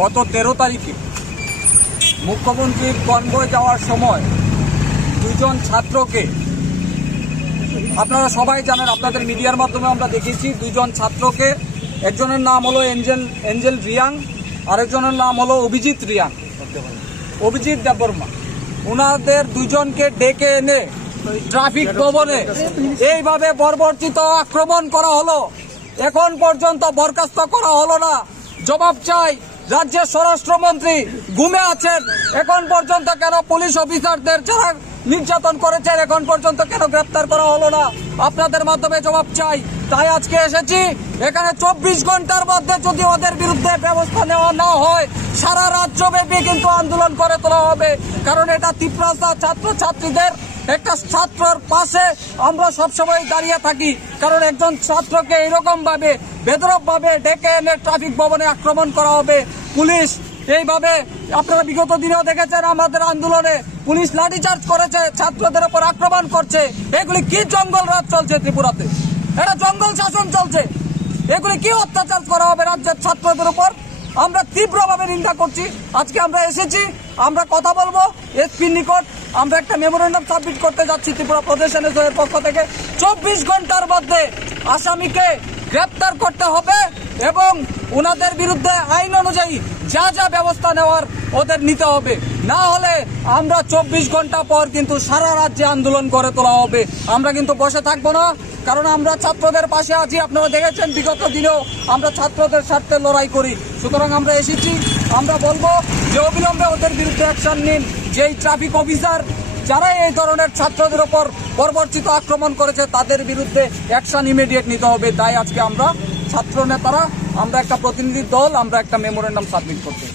গত 13 তারিখে মুখ্যমন্ত্রীর কনভয় যাওয়ার সময় দুজন ছাত্রকে, আপনারা সবাই জানেন, আপনাদের মিডিয়ার মাধ্যমে আমরা দেখেছি, দুজন ছাত্রকে, একজনের নাম হলো এঞ্জেল রিয়াং, আরেকজনের নাম হলো অভিজিৎ দেববর্মা। ওনাদের দুজনকে ডেকে এনে ট্রাফিক ভবনে এইভাবে বর্বরচিত আক্রমণ করা হলো। এখন পর্যন্ত বরখাস্ত করা হলো না। জবাব চাই, রাজ্যের স্বরাষ্ট্রমন্ত্রী ঘুমে আছেন, এখন পর্যন্ত কেন পুলিশ অফিসারদের যারা নির্যাতন করেছেন এখন পর্যন্ত কেন গ্রেপ্তার করা হলো না? আপনাদের মাধ্যমে জবাব চাই। তাই আজকে এসেছি। এখানে 24 ঘন্টার মধ্যে যদি ওদের বিরুদ্ধে ব্যবস্থা নেওয়া না হয়, সারা রাজ্যব্যাপী কিন্তু আন্দোলন করে তোলা হবে। কারণ এটা তীব্রতা ছাত্রছাত্রীদের, একটা ছাত্রের পাশে আমরা সবসময় দাঁড়িয়ে থাকি। কারণ একজন ছাত্রকে এরকম ভাবে বেদরক ভাবে ডেকে এনে ট্রাফিক ভবনে আক্রমণ করা হবে। পুলিশ এইভাবে, আপনারা বিগত দিনেও দেখেছেন আমাদের আন্দোলনে পুলিশ লাঠিচার্জ করেছে, ছাত্রদের উপর আক্রমণ করছে। এগুলি কি জঙ্গল রাজ চলছে ত্রিপুরাতে? এটা জঙ্গল শাসন চলছে। এগুলি কি অত্যাচার করা হবে রাজ্যের ছাত্রদের উপর? আমরা তীব্রভাবে নিন্দা করছি। আজকে আমরা এসেছি, আমরা কথা বলবো এসপির নিকট। আমরা একটা মেমোরেন্ডাম সাবমিট করতে যাচ্ছি ত্রিপুরা প্রদেশ এনএসওর পক্ষ থেকে। 24 ঘন্টার মধ্যে আসামিকে গ্রেপ্তার করতে হবে এবং ওনাদের বিরুদ্ধে আইন অনুযায়ী যা যা ব্যবস্থা নেওয়ার ওদের নিতে হবে। না হলে আমরা 24 ঘন্টা পর কিন্তু সারা রাজ্যে আন্দোলন করে তোলা হবে। আমরা কিন্তু বসে থাকবো না, কারণ আমরা ছাত্রদের পাশে আছি। আপনারা দেখেছেন বিগত দিনেও আমরা ছাত্রদের স্বার্থে লড়াই করি। সুতরাং আমরা এসেছি, আমরা বলবো যে অবিলম্বে ওদের বিরুদ্ধে অ্যাকশন নিন। যেই ট্রাফিক অফিসার যারা এই ধরনের ছাত্রদের উপর বর্বরচিত আক্রমণ করেছে তাদের বিরুদ্ধে অ্যাকশন ইমিডিয়েট নিতে হবে। তাই আজকে আমরা ছাত্র নেতারা, আমরা একটা প্রতিনিধি দল, আমরা একটা মেমোরেন্ডাম সাবমিট করতে।